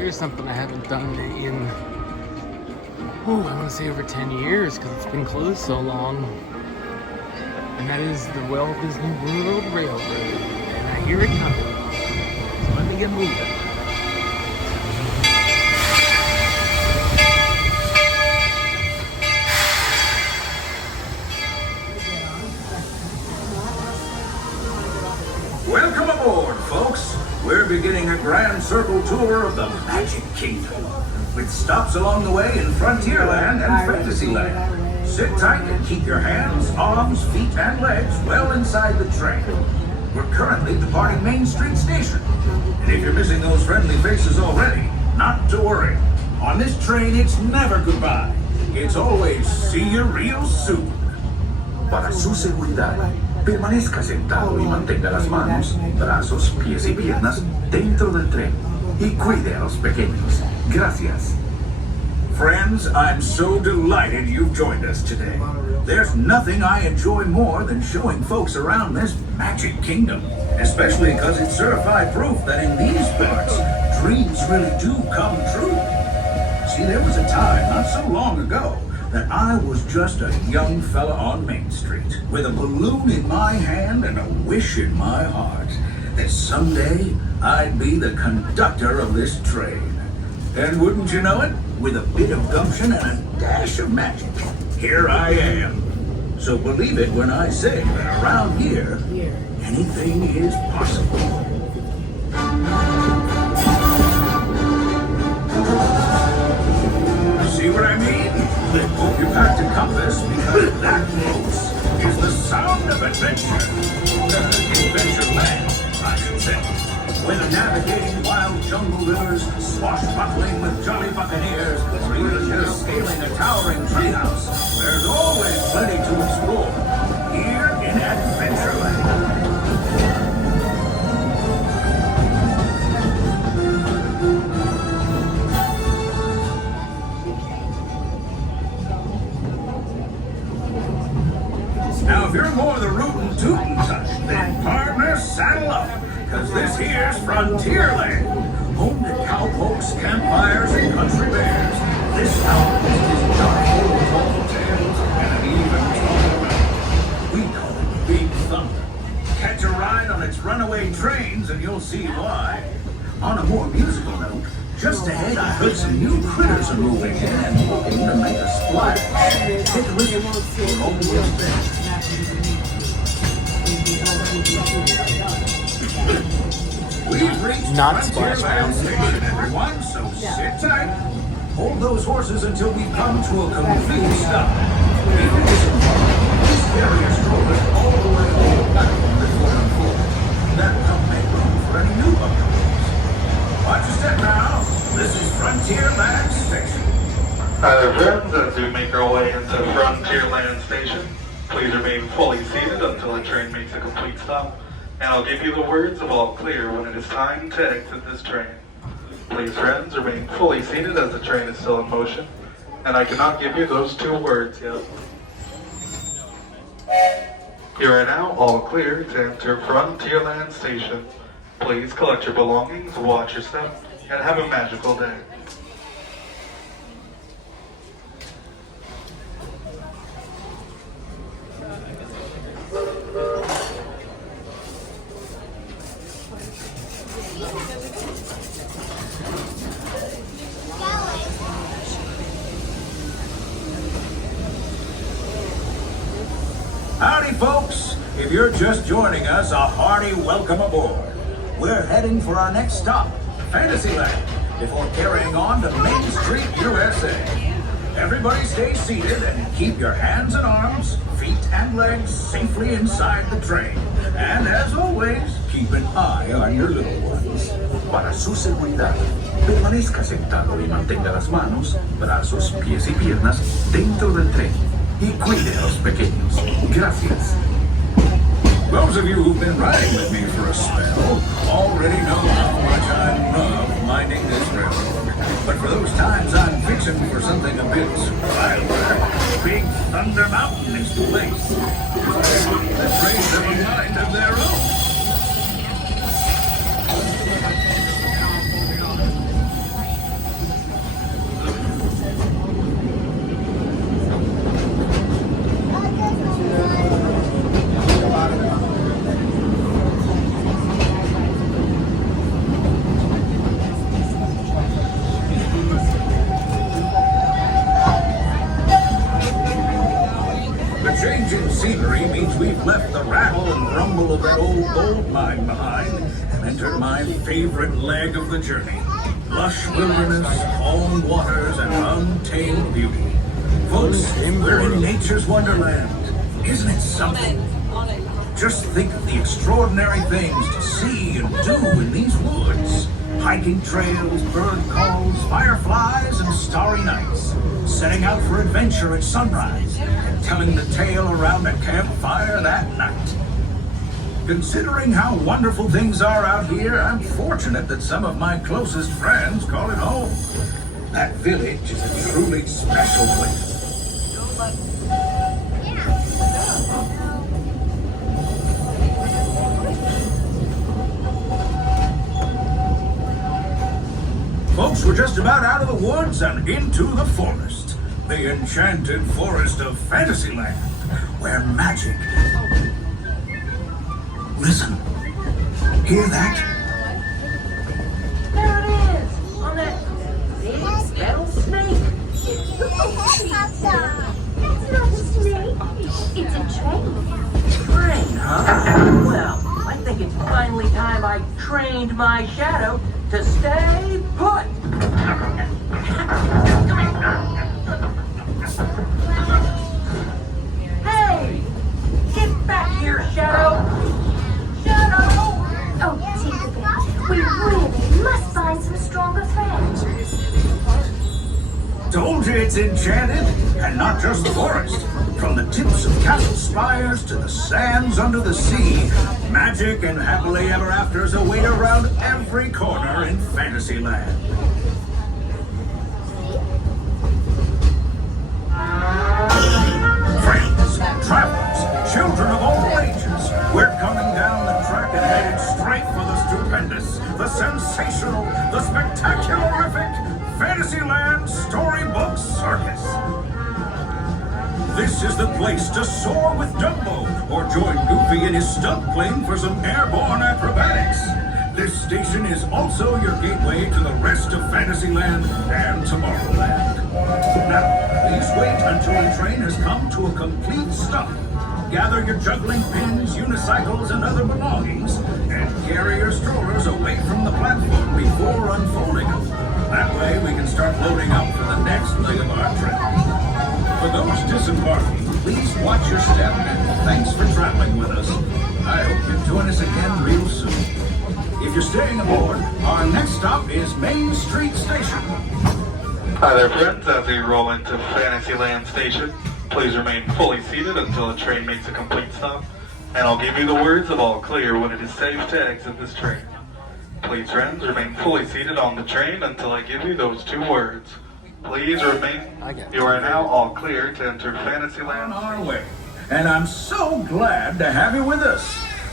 here's something I haven't done in, I want to say over 10 years because it's been closed so long. And that is the Walt Disney World Railroad. And I hear it coming. So let me get moving. Welcome aboard, folks. We're beginning a grand circle tour of the Magic Kingdom, with stops along the way in Frontierland and Fantasyland. Sit tight and keep your hands, arms, feet, and legs well inside the train. We're currently departing Main Street Station. And if you're missing those friendly faces already, not to worry. On this train, it's never goodbye. It's always see you real soon. Para su seguridad, permanezca sentado y mantenga las manos, brazos, pies y piernas dentro del tren y cuide a los pequeños. Gracias. Friends, I'm so delighted you've joined us today. There's nothing I enjoy more than showing folks around this Magic Kingdom, especially because it's certified proof that in these parts, dreams really do come true. See, there was a time not so long ago that I was just a young fella on Main Street with a balloon in my hand and a wish in my heart that someday I'd be the conductor of this train. And wouldn't you know it, with a bit of gumption and a dash of magic, here I am. So believe it when I say that around here, anything is possible. See what I mean? Hope you packed a compass, because that, folks, is the sound of adventure. Adventureland, I should say. Whether navigating wild jungle rivers, swashbuckling with jolly buccaneers, or even just scaling a towering treehouse, there's always plenty to explore here in Adventureland. Now, if you're more the rootin' tootin' type, then partner, saddle up, because this here's Frontierland, home to cowpokes, campfires, and country bears. This town is dark full of tall tales and an even taller mountain. We call it Big Thunder. Catch a ride on its runaway trains and you'll see why. On a more musical note, just ahead I heard some new critters are moving in and looking to make a splash. Take a listen. We're almost there. We've reached Frontierland Station, everyone, so sit tight. Hold those horses until we come to a complete stop. Even this carrier strollers all the way to the platform before and forward. That don't make room for any new upcomers. Watch your step now. This is Frontierland Station. Hi there, friends. As we make our way into Frontierland Station, please remain fully seated until the train makes a complete stop. And I'll give you the words of all clear when it is time to exit this train. Please, friends, remain fully seated as the train is still in motion. And I cannot give you those two words yet. You are now all clear to enter Frontierland Station. Please collect your belongings, watch your step, and have a magical day. Howdy, folks. If you're just joining us, a hearty welcome aboard. We're heading for our next stop, Fantasyland, before carrying on to Main Street, U.S.A. Everybody stay seated and keep your hands and arms, feet and legs safely inside the train. And as always, keep an eye on your little ones. Para su seguridad, permanezca sentado y mantenga las manos, brazos, pies y piernas dentro del tren. Y cuide a los pequeños. Gracias. Those of you who've been riding with me for a spell already know how much I love minding this railroad. But for those times I'm fixing for something a bit wilder, Big Thunder Mountain is the place. The trains have a mind of their own. we've left the rattle and rumble of that old gold mine behind and entered my favorite leg of the journey. Lush wilderness, calm waters, and untamed beauty. Folks, we're in nature's wonderland. Isn't it something? Just think of the extraordinary things to see and do in these woods. Hiking trails, bird calls, fireflies, and starry nights. Setting out for adventure at sunrise and telling the tale around a campfire that night. Considering how wonderful things are out here, I'm fortunate that some of my closest friends call it home. That village is a truly special place. Folks, we're just about out of the woods and into the forest. The enchanted forest of Fantasyland, where magic... Listen. Hear that? There it is! On that big metal snake! That's not a snake. It's a train. Train, huh? Well, I think it's finally time I trained my shadow to stay put! Hey! Get back here, Shadow! Shadow! Oh, Tinkerbell, we really must find some stronger friends. Told you it's enchanted, and not just the forest. From the tips of castle spires to the sands under the sea, magic and happily ever afters await around every corner in Fantasyland. Friends, travelers, children of all ages, we're coming down the track and headed straight for the stupendous, the sensational, the spectacularific Fantasyland Storybook Circus. This is the place to soar with Dumbo or join Goofy in his stunt plane for some airborne acrobatics. This station is also your gateway to the rest of Fantasyland and Tomorrowland. Now, please wait until the train has come to a complete stop. Gather your juggling pins, unicycles, and other belongings, and carry your strollers away from the platform before unfolding them. That way we can start loading up for the next leg of our trip. For those disembarking, please watch your step and thanks for traveling with us. I hope you join us again real soon. If you're staying aboard, our next stop is Main Street Station. Hi there, friends. As we roll into Fantasyland Station, please remain fully seated until the train makes a complete stop, and I'll give you the words of all clear when it is safe to exit this train. Please, friends, remain fully seated on the train until I give you those two words. Please remain. You are now all clear to enter Fantasyland. On our way, and I'm so glad to have you with us.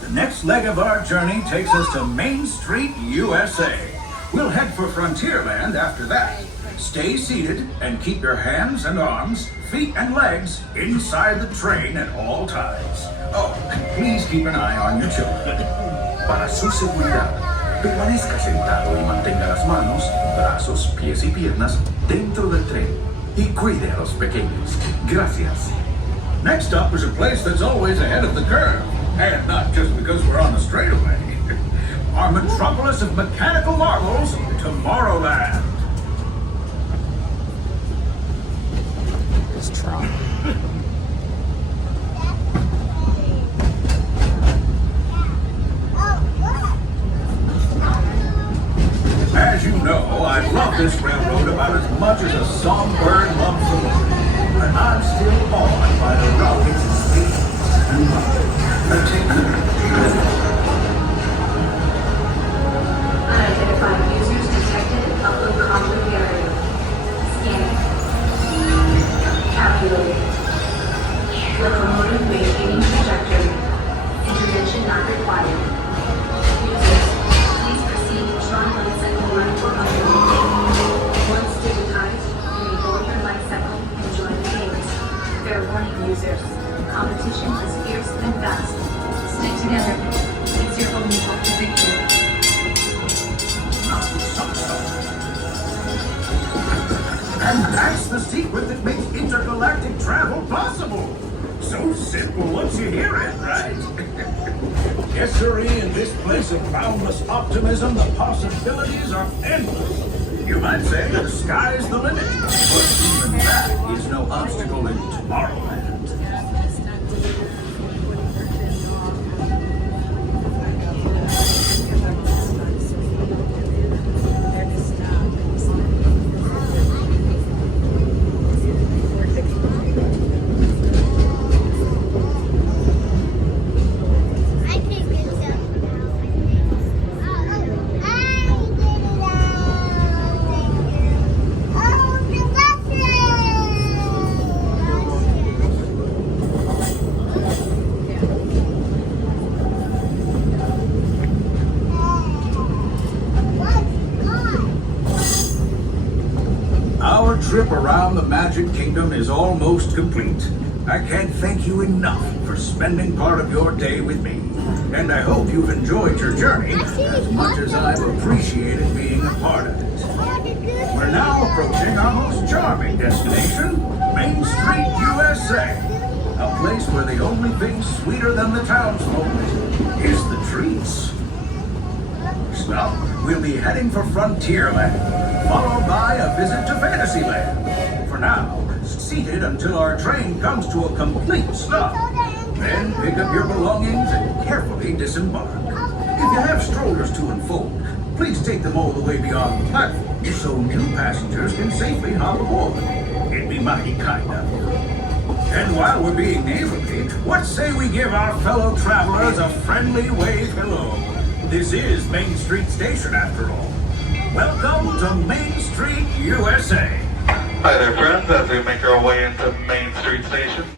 The next leg of our journey takes us to Main Street, U.S.A. We'll head for Frontierland after that. Stay seated and keep your hands and arms, feet and legs inside the train at all times. Oh, and please keep an eye on your children. Para su seguridad, permanezca sentado y mantenga las manos, brazos, pies y piernas dentro del tren y cuide a los pequeños. Gracias. Next up is a place that's always ahead of the curve, and not just because we're on the straightaway. Our metropolis of mechanical marvels, Tomorrowland. It's Trump. As you know, I love this railroad about as much as a songbird loves the moon. But I'm still awed by the rockets and speeds and Unidentified users detected in upload conflict area. Scanning. Calculating. Locomotive maintaining trajectory. Intervention not required. Users, please proceed to Tron Light Cycle 1 or under. Once digitized, you may board your light cycle and join the games. Fair warning, users. Competition is fierce and fast. Stick together. It's your only hope to victory. And that's the secret that makes intergalactic travel possible. so simple once you hear it, right? Yes, sirree, in this place of boundless optimism, the possibilities are endless. You might say the sky's the limit, but even that is no obstacle in Tomorrowland. Our trip around the Magic Kingdom is almost complete. I can't thank you enough for spending part of your day with me. And I hope you've enjoyed your journey as much as I've appreciated being a part of it. We're now approaching our most charming destination, Main Street, U.S.A. A place where the only thing sweeter than the townsfolk is the treats. So, we'll be heading for Frontierland, followed by a visit to Fantasyland. For now, seated until our train comes to a complete stop. Then pick up your belongings and carefully disembark. If you have strollers to unfold, please take them all the way beyond the platform so new passengers can safely hop aboard. It'd be mighty kind of you. And while we're being neighborly, what say we give our fellow travelers a friendly wave hello? This is Main Street Station, after all. Welcome to Main Street, USA. Hi there, friends. As we make our way into Main Street Station,